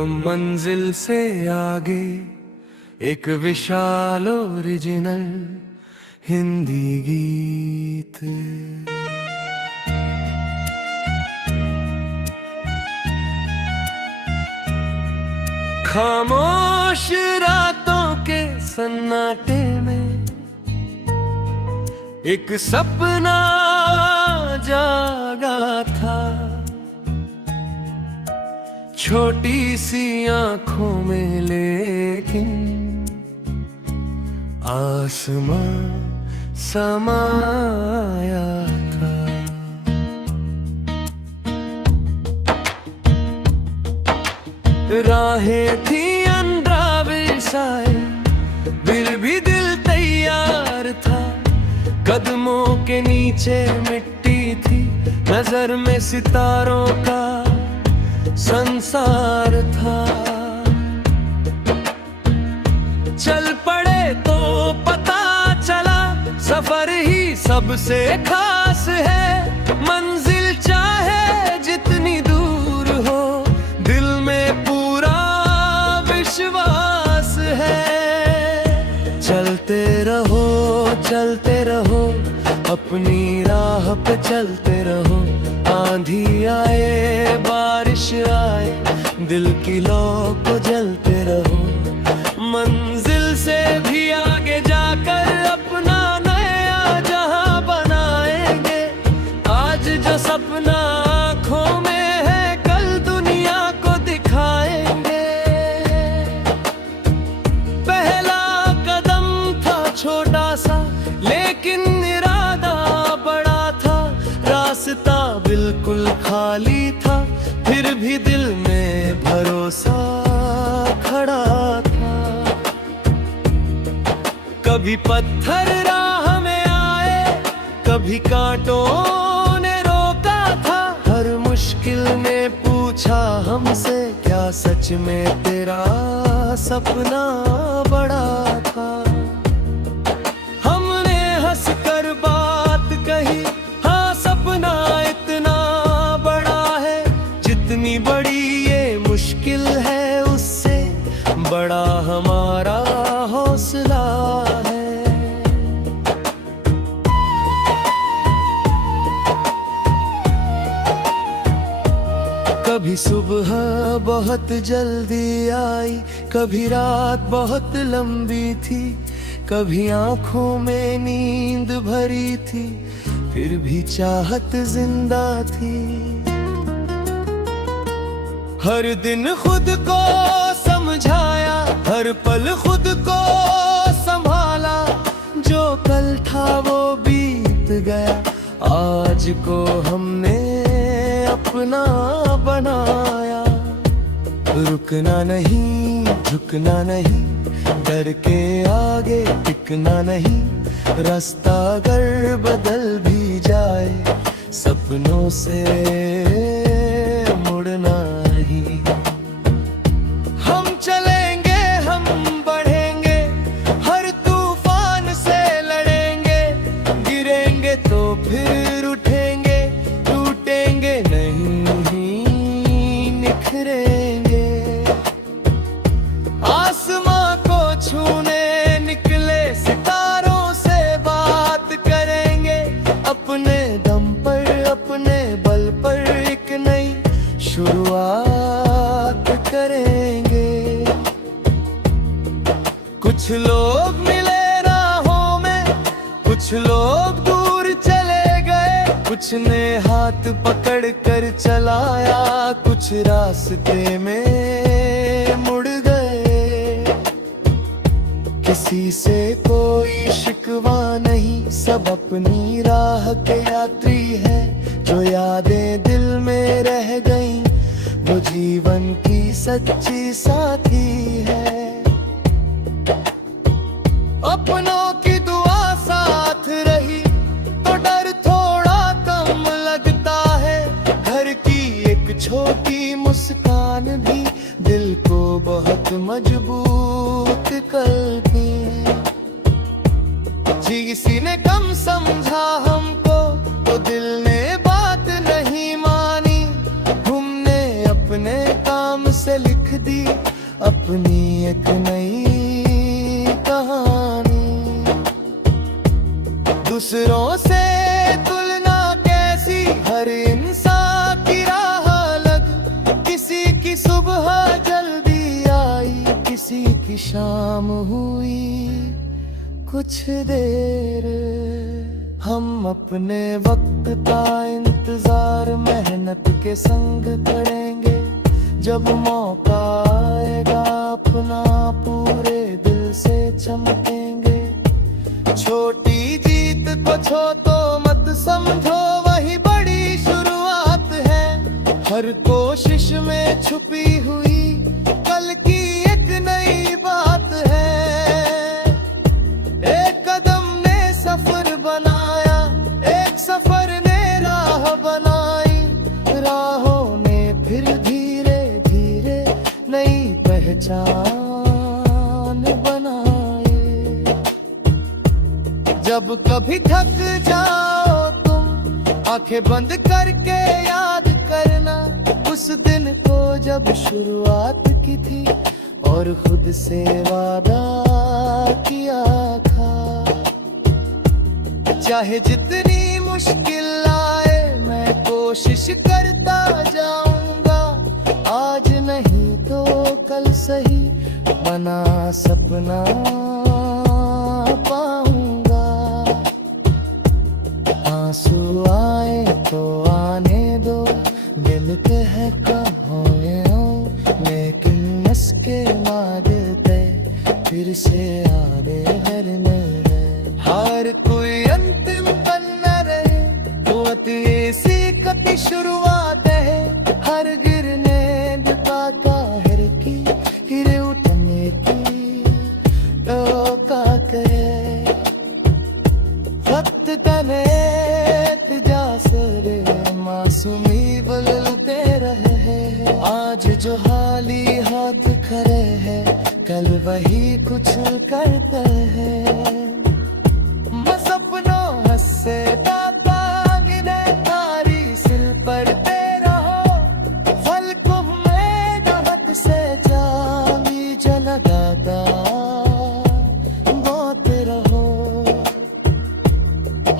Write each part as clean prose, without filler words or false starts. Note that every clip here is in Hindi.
मंजिल से आगे एक विशाल ओरिजिनल हिंदी गीत। खामोश रातों के सन्नाटे में एक सपना जागा था, छोटी सी आंखों में लेकिन आसमां समाया था। राहें थी अंधेरे, फिर भी दिल तैयार था। कदमों के नीचे मिट्टी थी, नजर में सितारों का संसार था। चल पड़े तो पता चला सफर ही सबसे खास है। मंजिल चाहे जितनी दूर हो, दिल में पूरा विश्वास है। चलते रहो अपनी राह पे चलते रहो। आंधी आए बारिश आए, दिल की लौ को जलते रहो। मंजिल से भी आगे जाकर अपना नया जहां बनाएंगे। आज जो सपना आँखों में है, कल दुनिया को दिखाएंगे। पहला कदम था छोटा सा, लेकिन इरादा बड़ा था। रास्ता बिल्कुल खाली था, फिर भी दिल में भरोसा खड़ा था। कभी पत्थर राह में आए, कभी कांटों ने रोका था। हर मुश्किल ने पूछा हमसे, क्या सच में तेरा सपना बड़ा था। हमने हंसकर बात कही, हाँ सपना इतना बड़ा है। जितनी बड़ी ये मुश्किल है, उससे बड़ा हमारा हौसला है। कभी सुबह बहुत जल्दी आई, कभी रात बहुत लंबी थी। कभी आंखों में नींद भरी थी, फिर भी चाहत जिंदा थी। हर दिन खुद को समझाया, हर पल खुद को संभाला। जो कल था वो बीत गया, आज को हमने अपना बनाया। रुकना नहीं, झुकना नहीं, डर के आगे टिकना नहीं। रास्ता अगर बदल भी जाए, सपनों से मुड़ना नहीं। हम चलेंगे, हम बढ़ेंगे, हर तूफान से लड़ेंगे। गिरेंगे तो फिर उठेंगे, टूटेंगे नहीं, निखरेंगे। आसमां को छूने निकले, सितारों से बात करेंगे। अपने दम पर, अपने बल पर एक नई शुरुआत करेंगे। कुछ लोग मिले राहों में, कुछ लोग दूर चले गए। कुछ ने हाथ पकड़ कर चलाया, कुछ रास्ते में मुड़ गए। किसी से कोई शिकवा नहीं, सब अपनी राह के यात्री है। जो यादें दिल में रह गईं, वो जीवन की सच्ची साथी है। अपनों की दुआ साथ रही तो डर थोड़ा कम लगता है। घर की एक छोटी मुस्कान भी दिल को बहुत मजबूत करती है। किसी ने कम समझा हमको, तो दिल ने बात नहीं मानी। हमने अपने काम से लिख दी अपनी एक नई कहानी। दूसरों से तुलना कैसी, हर इंसान की राह अलग। किसी की सुबह जल्दी आई, किसी की शाम हुई कुछ देर। हम अपने वक्त का इंतजार मेहनत के संग करेंगे। जब मौका आएगा अपना पूरे दिल से चमकेंगे। छोटी जीत को छो तो मत समझो, वही बड़ी शुरुआत है। हर कोशिश में छुपी हुई कल की एक नई बात है। एक कदम ने सफर बनाया, एक सफर ने राह बनाई। राहों ने फिर धीरे धीरे नई पहचान बनाई। जब कभी थक जाओ तुम, आंखें बंद करके याद करना उस दिन को जब शुरुआत की थी और खुद से वादा किया था। चाहे जितनी मुश्किल आए मैं कोशिश करता जाऊंगा। आज नहीं तो कल सही बना सपना पाऊंगा। आंसू आए तो आने दो, मिलते हैं कहाँ लेकिन हंस के मांगते फिर से आगे बढ़ने। हर कोई अंतिम पल न रहे, वो ऐसी कति शुरुआत है। हर गिरने का कहर की गिरे उठने की का करे। वक्त तने तिजासरे मासूमी बदलते रहे। आज जो हाली हाथ खड़े हैं, कल वही कुछ करते हैं। बस अपनों हंसे दाता गिने तारी सिल पर दे रहो। फल को में डहक से जामी जलगाता बोते रहो।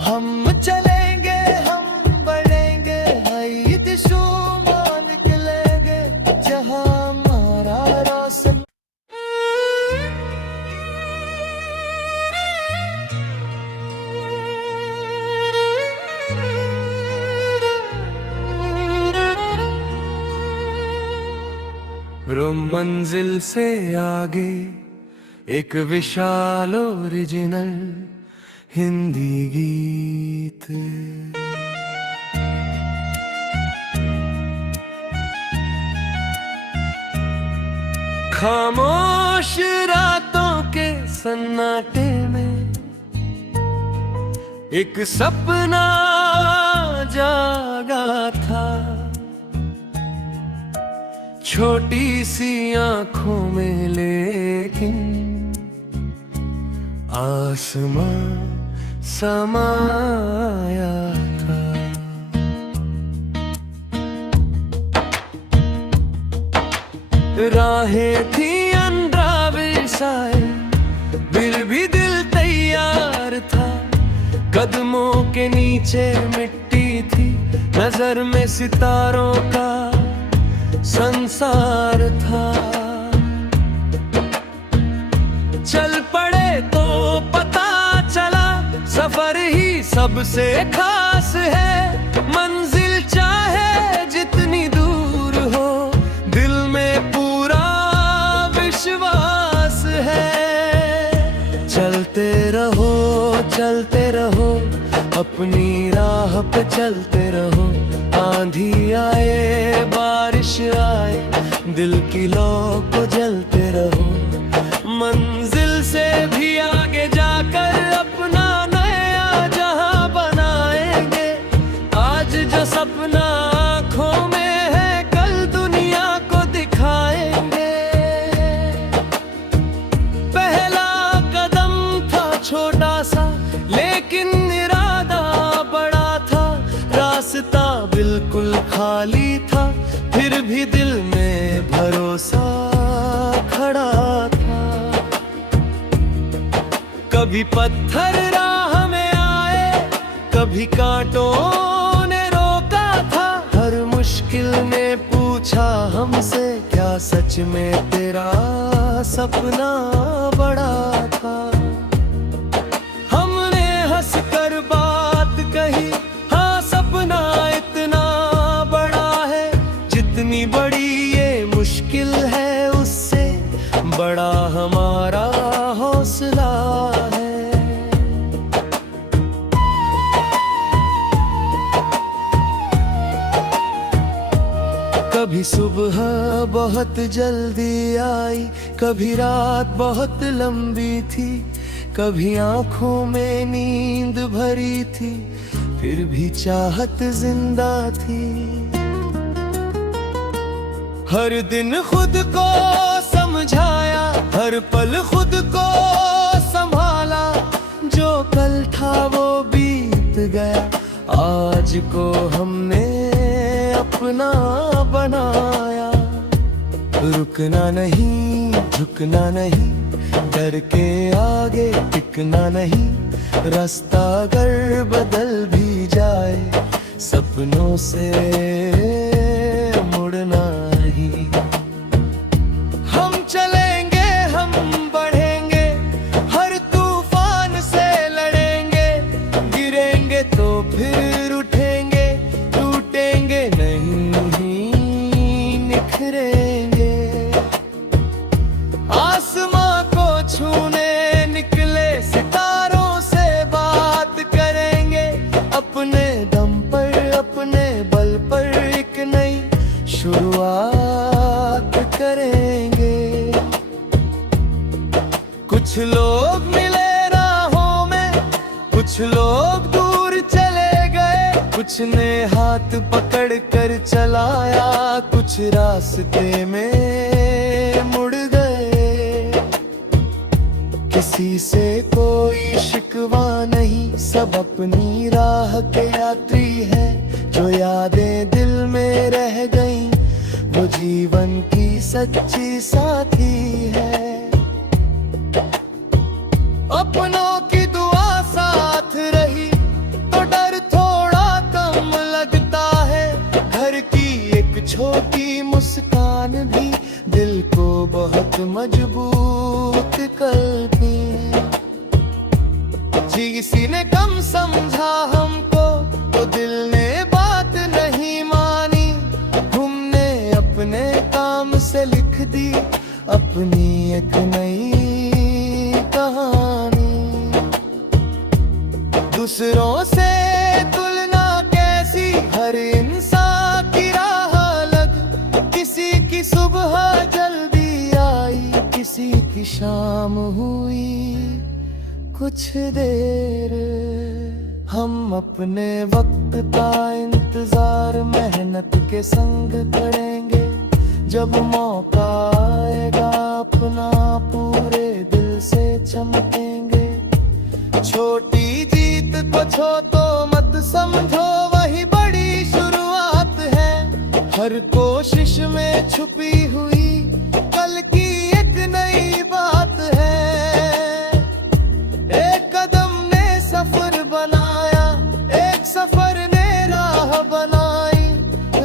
हम चलेंगे, हम बढ़ेंगे, हई दिशा में निकलेंगे जहां हमारा रोशन। मंजिल से आगे एक विशाल ओरिजिनल हिंदी गीत। खामोश रातों के सन्नाटे में एक सपना जागा था। छोटी सी आंखों में लेकिन आसमां समाया था। राहें थी अंधेरे, फिर भी दिल तैयार था। कदमों के नीचे मिट्टी थी, नजर में सितारों का संसार था। चल पड़े तो पता चला सफर ही सबसे खास है। मंजिल चाहे जितनी दूर हो, दिल में पूरा विश्वास है। चलते रहो अपनी राह पे चलते रहो। आंधी आए बारिश आए, दिल की लौ को जलते रहो। मंजिल से भी आगे जाकर अपना नया जहां बनाएंगे। आज जो सपना आँखों में है, कल दुनिया को दिखाएंगे। पहला कदम था छोटा सा, लेकिन इरादा बड़ा था। रास्ता बिल्कुल खाली था, फिर भी दिल में भरोसा कभी पत्थर राह में आए, कभी कांटों ने रोका था। हर मुश्किल ने पूछा हमसे, क्या सच में तेरा सपना बड़ा था। हमने हंस कर बात कही, हाँ सपना इतना बड़ा है। जितनी बड़ी ये मुश्किल है, उससे बड़ा हमारा हौसला है। कभी सुबह बहुत जल्दी आई, कभी रात बहुत लंबी थी। कभी आंखों में नींद भरी थी, फिर भी चाहत जिंदा थी। हर दिन खुद को समझाया, हर पल खुद को संभाला। जो कल था वो बीत गया, आज को हमने अपना बनाया। रुकना नहीं, झुकना नहीं, डर के आगे टिकना नहीं। रास्ता अगर बदल भी जाए, सपनों से मुड़ना नहीं। हम चलेंगे, हम बढ़ेंगे, हर तूफान से लड़ेंगे। गिरेंगे तो फिर उठेंगे, टूटेंगे नहीं, निखरेंगे। आसमां को छूने निकले, सितारों से बात करेंगे। अपने दम पर, अपने बल पर एक नई शुरुआत करेंगे। कुछ लोग मिले राहों में, कुछ लोग दूर चले गए। कुछ ने हाथ पकड़ कर चलाया, कुछ रास्ते में मुड़ गए। किसी से कोई शिकवा नहीं, सब अपनी राह के यात्री है। जो यादें दिल में रह गईं, वो जीवन की सच्ची साथी है। अपनों की दुआ साथ रही तो डर थोड़ा कम लगता है। घर की एक छोटी मुस्कान भी दिल को बहुत मजबूत करती है। किसी ने कम समझा हमको तो दिल ने बात नहीं मानी। हमने अपने काम से लिख दी अपनी एक नई कहानी। दूसरों से तुलना कैसी, हर इंसान की राह अलग। किसी की सुबह जल्दी आई, किसी की शाम हुई कुछ देर। हम अपने वक्त का इंतजार मेहनत के संग करेंगे। जब मौका आएगा अपना पूरे दिल से चमकेंगे। छोटी जीत को छो तो मत समझो, वही बड़ी शुरुआत है। हर कोशिश में छुपी हुई कल की एक नई बात है। एक कदम ने सफर बनाया, एक सफर ने राह बनाई।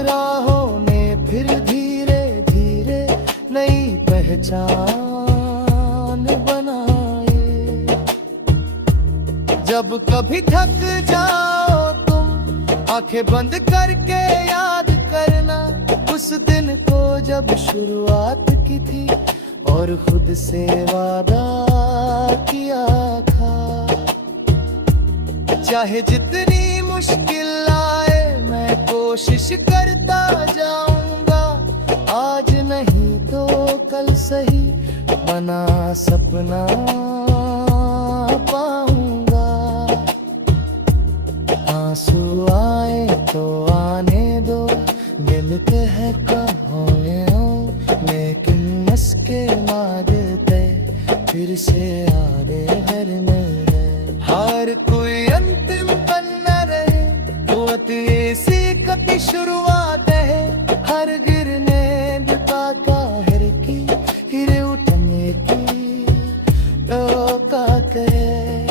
राहों ने फिर धीरे धीरे नई पहचान बनाई। जब कभी थक जाओ तुम, आंखें बंद करके याद करना उस दिन को जब शुरुआत की थी और खुद से वादा किया था। चाहे जितनी मुश्किल आए, मैं कोशिश करता जाऊंगा। आज नहीं तो कल सही बना सपना पाऊंगा। आंसू आए तो आने दो, मिलते हैं कहाँ लेकिन मस्के मारते फिर से आरे हर नए। हर कोई अंतिम पन्ना रहे, वो ऐसी कति शुरुआत है। हर गिरने का कहर की, गिरे उठने की का करे।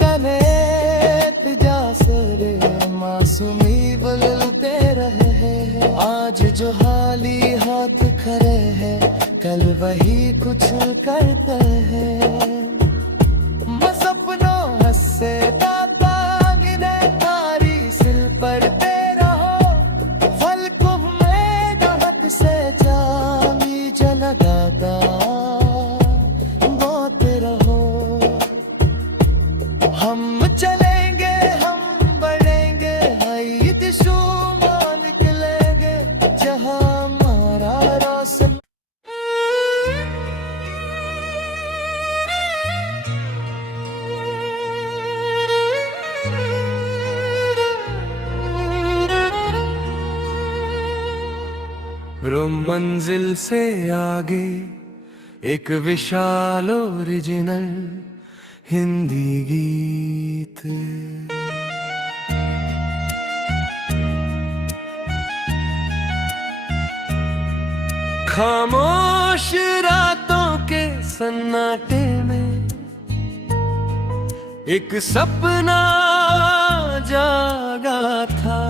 तने जा रे मासूमी बदलते रहे। आज जो हाली हाथ खड़े हैं, कल वही कुछ करते हैं। मैं सपनों हंसे दाता गिरे तारी सिल पर तेरा हो। फलकों में दहक से चांदी जलगाता गाते रहो। हम चलेंगे हम बढ़ेंगे, हई दिशा निकलेंगे जहाँ हमारा रोशन। रो मंजिल से आगे एक विशाल ओरिजिनल हिंदी गीत। खामोश रातों के सन्नाटे में एक सपना जागा था।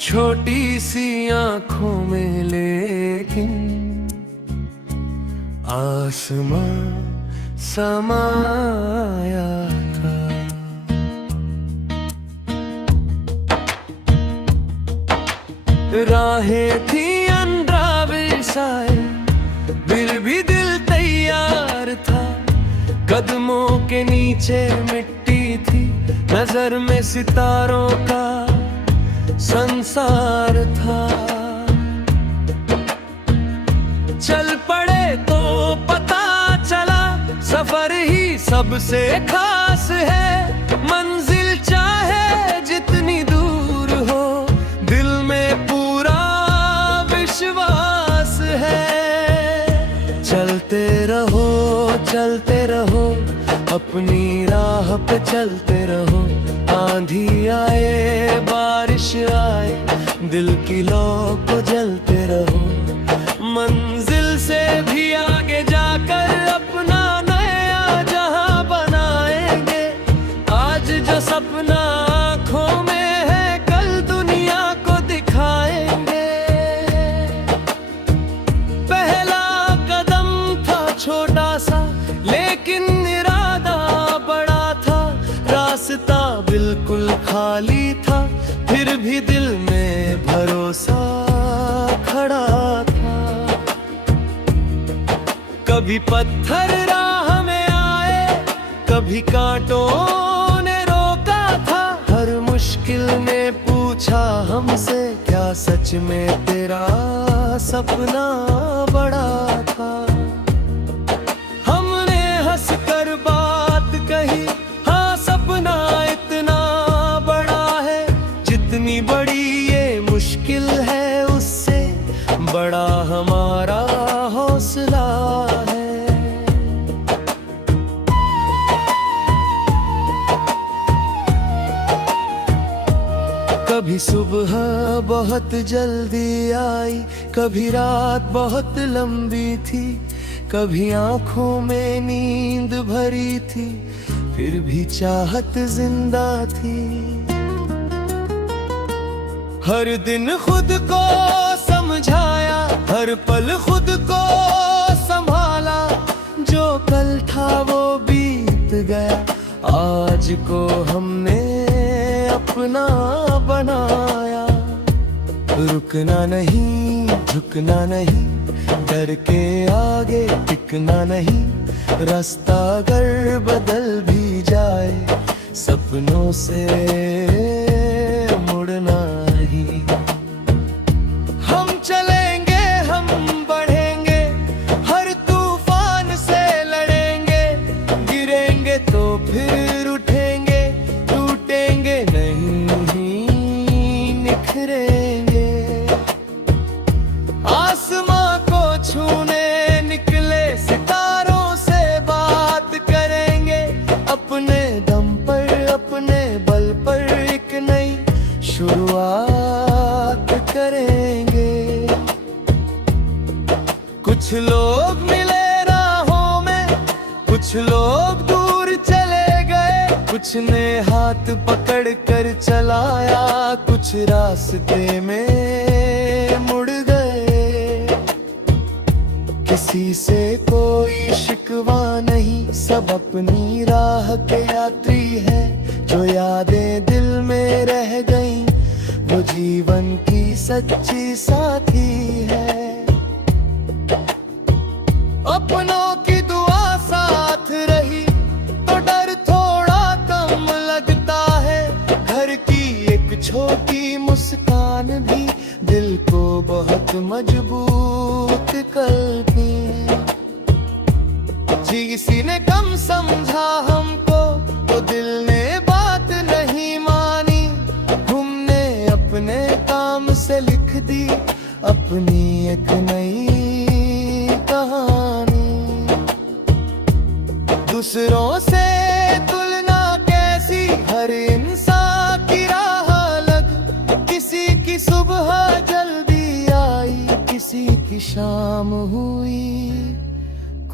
छोटी सी आंखों में लेकिन आसमां समाया था। राहें थी अंधेराए, फिर भी दिल तैयार था। कदमों के नीचे मिट्टी थी, नजर में सितारों का संसार था। चल पड़े तो पता चला, सफर ही सबसे खास है। मंजिल चाहे जितनी दूर हो, दिल में पूरा विश्वास है। चलते रहो अपनी राह पे चलते रहो। आंधी आए बारिश आए, दिल की लौ को जलते रहो। मंजिल से भी आगे जाकर अपना नया जहां बनाएंगे। आज जो सपना आँखों में है, कल दुनिया को दिखाएंगे। पहला कदम था छोटा सा, लेकिन इरादा बड़ा था। रास्ता बिल्कुल खाली था, फिर भी दिल में भरोसा खड़ा था। कभी पत्थर राह में आए, कभी कांटों ने रोका था। हर मुश्किल ने पूछा हमसे, क्या सच में तेरा सपना बड़ा था। हमने हंस कर बात कही, हाँ सपना इतना बड़ा है। जितनी बड़ी ये मुश्किल है, उससे बड़ा हमारा हौसला है। कभी सुबह बहुत जल्दी आई, कभी रात बहुत लंबी थी। कभी आंखों में नींद भरी थी, फिर भी चाहत जिंदा थी। हर दिन खुद को समझाया, हर पल खुद को संभाला। जो कल था वो बीत गया, आज को हमने अपना बनाया। रुकना नहीं, झुकना नहीं, डर के आगे टिकना नहीं। रास्ता अगर बदल भी जाए, सपनों से मुड़ना नहीं। हम चलेंगे हम बढ़ेंगे, हर तूफान से लड़ेंगे। गिरेंगे तो फिर उठेंगे, टूटेंगे नहीं, निखरेंगे। आसमां को छूने निकले, सितारों से बात करेंगे। अपने दम पर अपने बल पर एक नई शुरुआत करेंगे। कुछ लोग मिले राहों में, कुछ लोग दूर कुछ ने हाथ पकड़ कर चलाया, कुछ रास्ते में मुड़ गए। किसी से कोई शिकवा नहीं, सब अपनी राह के यात्री है। जो यादें दिल में रह गईं, वो जीवन की सच्ची साथी है। अपनों की दुआ साथ रही तो डर थोड़ा कम लगता है। घर की एक छोटी मुस्कान भी दिल को बहुत मजबूत करती। किसी ने कम समझा हमको तो दिल ने बात नहीं मानी। हमने अपने काम से लिख दी अपनी एक नई कहानी। दूसरों से तुलना कैसी, हर इंसान की राह अलग। किसी की सुबह जल्दी आई, किसी की शाम हुई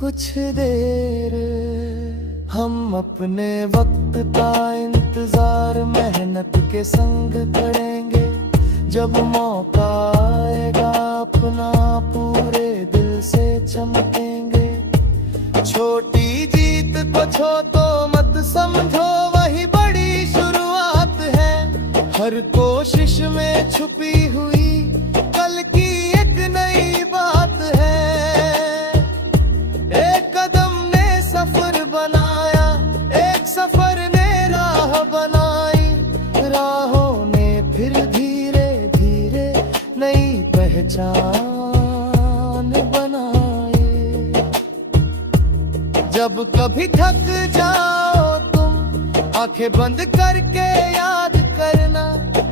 कुछ देर। हम अपने वक्त का इंतजार मेहनत के संग करेंगे। जब मौका आएगा अपना पूरे दिल से चमकेंगे। छोटी जीत को छो तो मत समझो, वही बड़ी शुरुआत है। हर कोशिश में छुपी हुई कल की एक नई बात है। एक कदम ने सफर बनाया, एक सफर ने राह बनाई। राहों ने फिर धीरे धीरे नई पहचान बनाई। जब कभी थक जाओ तुम, आंखें बंद करके याद करना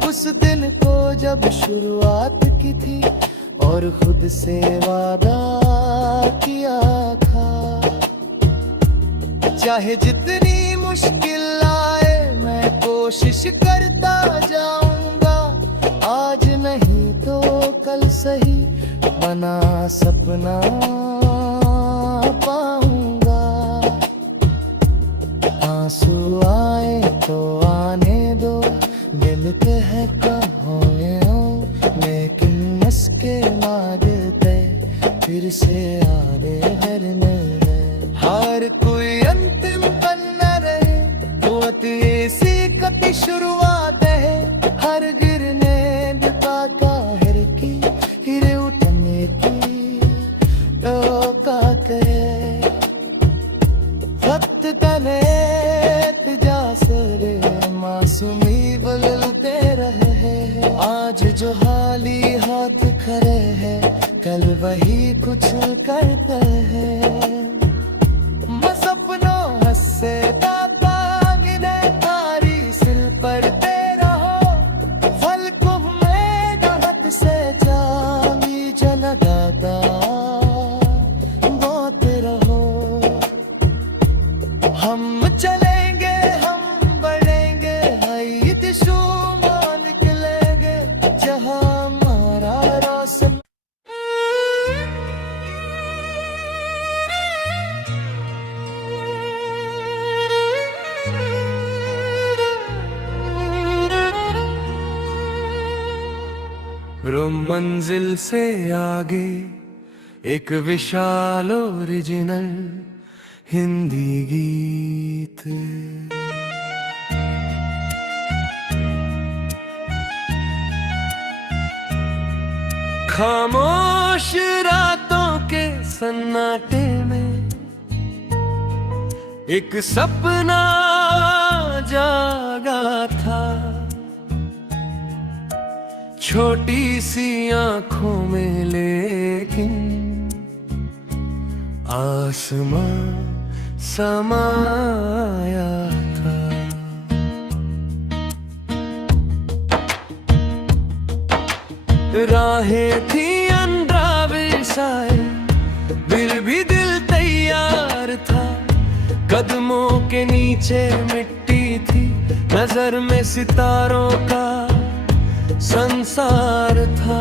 उस दिन को जब शुरुआत की थी और खुद से वादा किया था। चाहे जितनी मुश्किल आए मैं कोशिश करता जाऊंगा। आज नहीं तो कल सही बना सपना पाऊंगा। आंसू आए तो आने दो, मिलते हैं कहाँ लेकिन मस्के मांगते फिर से आने भरने। हर कोई अंतिम पन्ना रहे, बहुत ऐसी कति शुरुआत है। हर गिरने का कहर की गिरे उठने की का करे। वक्त तले तिजासरे मासूमी बदलते रहे। आज जो हाली हाथ खड़े हैं, कल वही कुछ करते हैं। मैं सपनों से दाता गिने तारी सिल पर तेरा हो। फलकों में राहत से जामी जला दाता बोते रहो। हम चलेंगे, हम बढ़ेंगे, हाई दिशा में निकलेंगे जहां हमारा रास्ता। मंजिल से आगे एक विशाल ओरिजिनल हिंदी गीत। खामोश रातों के सन्नाटे में एक सपना जागा था। छोटी सी आंखों में लेकिन आसमां समाया था। राहें थी अंधेरे, फिर भी दिल तैयार था। कदमों के नीचे मिट्टी थी, नजर में सितारों का संसार था।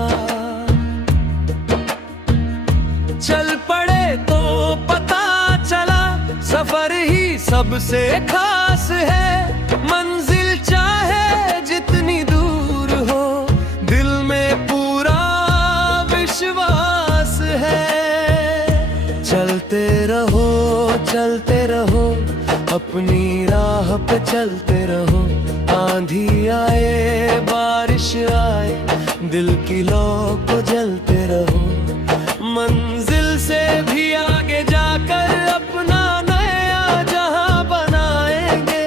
चल पड़े तो पता चला सफर ही सबसे खास है। मंजिल चाहे जितनी दूर हो, दिल में पूरा विश्वास है। चलते रहो अपनी राह पे चलते रहो। आंधी आए बारिश आए, दिल की लौ को जलते रहो। मंजिल से भी आगे जाकर अपना नया जहां बनाएंगे।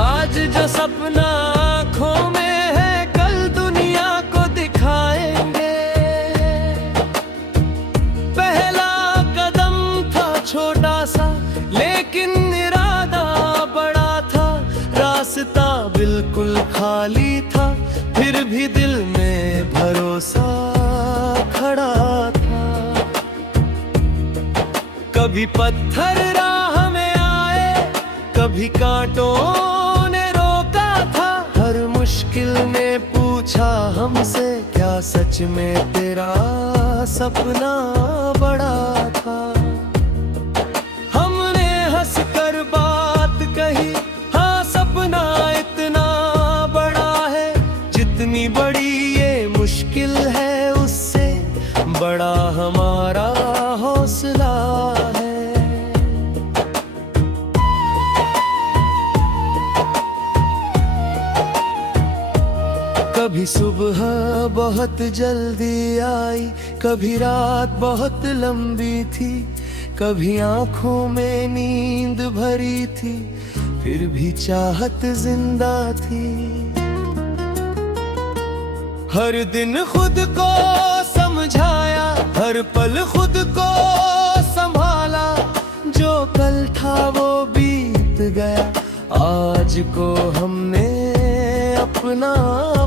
आज जो सपना आँखों में है, कल दुनिया को दिखाएंगे। पहला कदम था छोटा सा, लेकिन इरादा बड़ा था। रास्ता बिल्कुल खाली था, फिर भी दिल में भरोसा खड़ा था। कभी पत्थर राह में आए, कभी कांटों ने रोका था। हर मुश्किल ने पूछा हमसे, क्या सच में तेरा सपना बड़ा था। हमने हंसकर बात कही, हाँ सपना इतना बड़ा है। जितनी बड़ी ये मुश्किल है, उससे बड़ा हमारा हौसला है। कभी सुबह बहुत जल्दी आई, कभी रात बहुत लंबी थी। कभी आँखों में नींद भरी थी, फिर भी चाहत जिंदा थी। हर दिन खुद को समझाया, हर पल खुद को संभाला। जो कल था वो बीत गया, आज को हमने अपना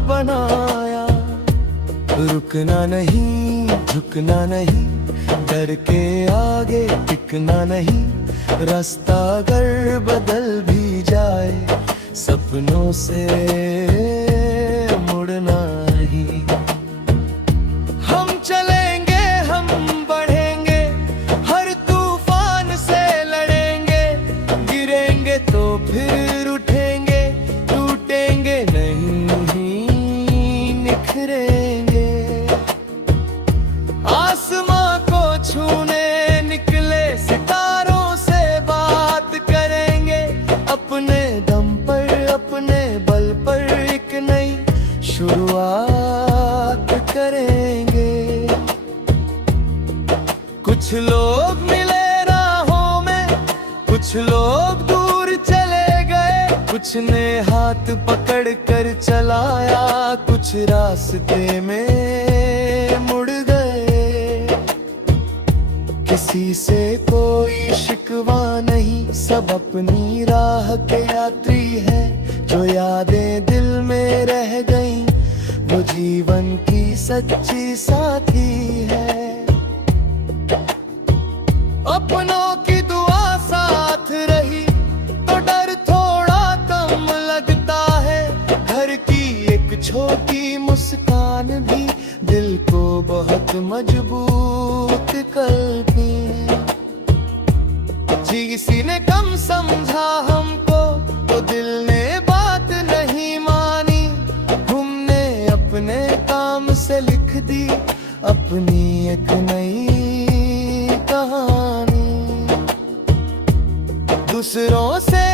बनाया। रुकना नहीं, झुकना नहीं, डर के आगे टिकना नहीं। रास्ता अगर बदल भी जाए, सपनों से मुड़ना नहीं। हम चलेंगे, हम बढ़ेंगे, हर तूफान से लड़ेंगे। गिरेंगे तो फिर उठेंगे, टूटेंगे नहीं, निखरेंगे। आसमां को छूने निकले, सितारों से बात करेंगे। अपने दम पर, अपने बल पर एक नई शुरुआत करेंगे। कुछ लोग मिले राहों में, कुछ लोग दूर चले गए। कुछ ने हाथ पकड़ कर चलाया, कुछ रास्ते में मुड़ गए। किसी से कोई शिकवा नहीं, सब अपनी राह के यात्री हैं। जो यादें दिल में रह गईं, वो जीवन की सच्ची साथी है। अपनों की दुआ साथ रही, तो डर थोड़ा कम लगता है। घर की एक छोटी मुस्कान भी दिल को बहुत मजबूत करती। किसी ने कम समझा हमको, तो दिल ने बात नहीं मानी। हमने अपने काम से लिख दी अपनी एक नई कहानी। दूसरों से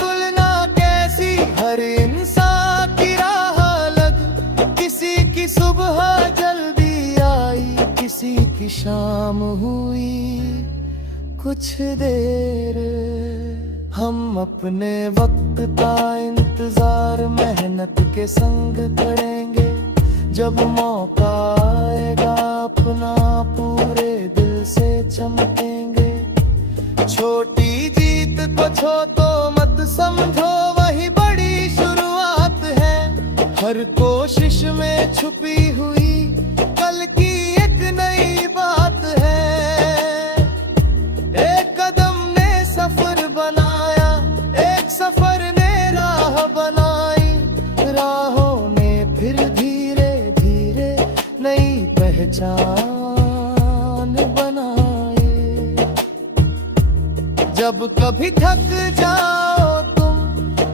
तुलना कैसी, हर इंसान की राह अलग। किसी की सुबह जल्दी आई, किसी की शाम हुई कुछ देर। हम अपने वक्त का इंतजार मेहनत के संग करेंगे। जब मौका आएगा अपना, पूरे दिल से चमकेंगे। छोटी जीत को छो तो मत समझो, वही बड़ी शुरुआत है। हर कोशिश में छुपी हुई कल की एक नई बात है। एक कदम ने सफर बनाया, एक सफर ने राह बनाई। राहों ने फिर धीरे धीरे नई पहचान बनाई। जब कभी थक जाओ तुम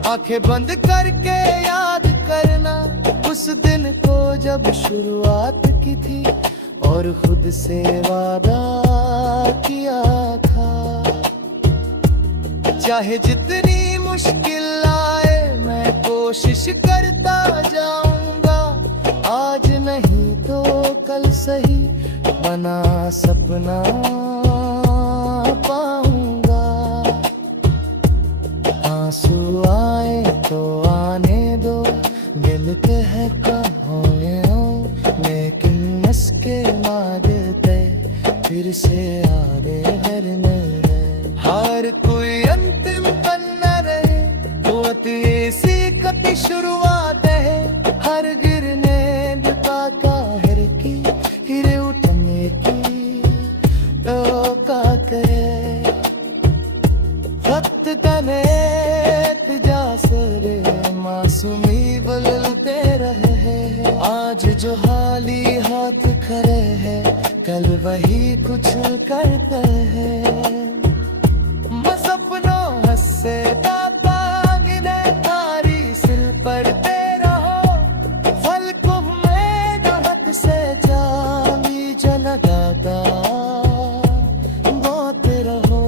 आंखें बंद करके याद करना उस दिन को जब शुरुआत की थी और खुद से वादा किया था। चाहे जितनी मुश्किल आए मैं कोशिश करता जाऊंगा, आज नहीं तो कल सही बना सपना पाऊंगा। आंसू आए तो आने दो, मिलते हैं कहाँ लेकिन इसके मांगते फिर से आगे भरने। हर कोई अंतिम बन रहे, वो ऐसी कति शुरुआत है। हर गिरने का कहर की हिरे उठने की का करे। वक्त तने तिजासरे मासूमी बदलते रहे। आज जो हाली हाथ खड़े हैं, कल वही कुछ करते हैं। सपनों से गिने तारी सिर पर दे रहो, फलकों में दहक से जामी जनगाता बोते रहो।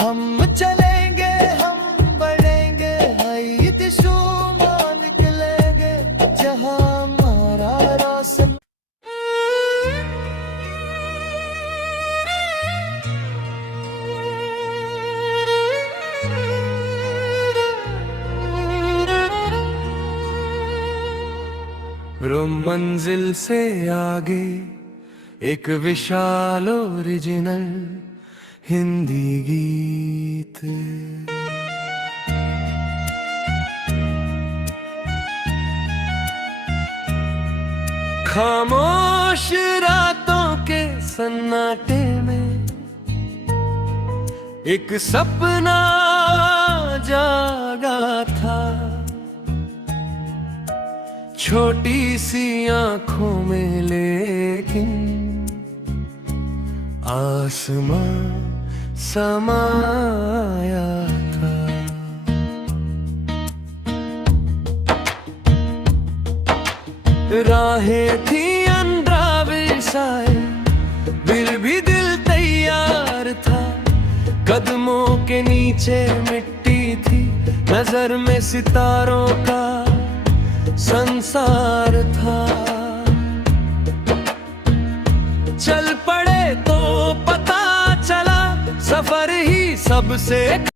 हम चलेंगे, हम बढ़ेंगे, हई दिशा में निकलेंगे जहां हमारा रोशन। मंजिल से आगे एक विशाल ओरिजिनल हिंदी गीत। खामोश रातों के सन्नाटे में एक सपना जागा था। छोटी सी आंखों में लेकिन आसमां समाया था। राहें थी अंधेरा बिछाए, फिर भी दिल तैयार था। कदमों के नीचे मिट्टी थी, नजर में सितारों का संसार था। चल पड़े तो पता चला सफर ही सबसे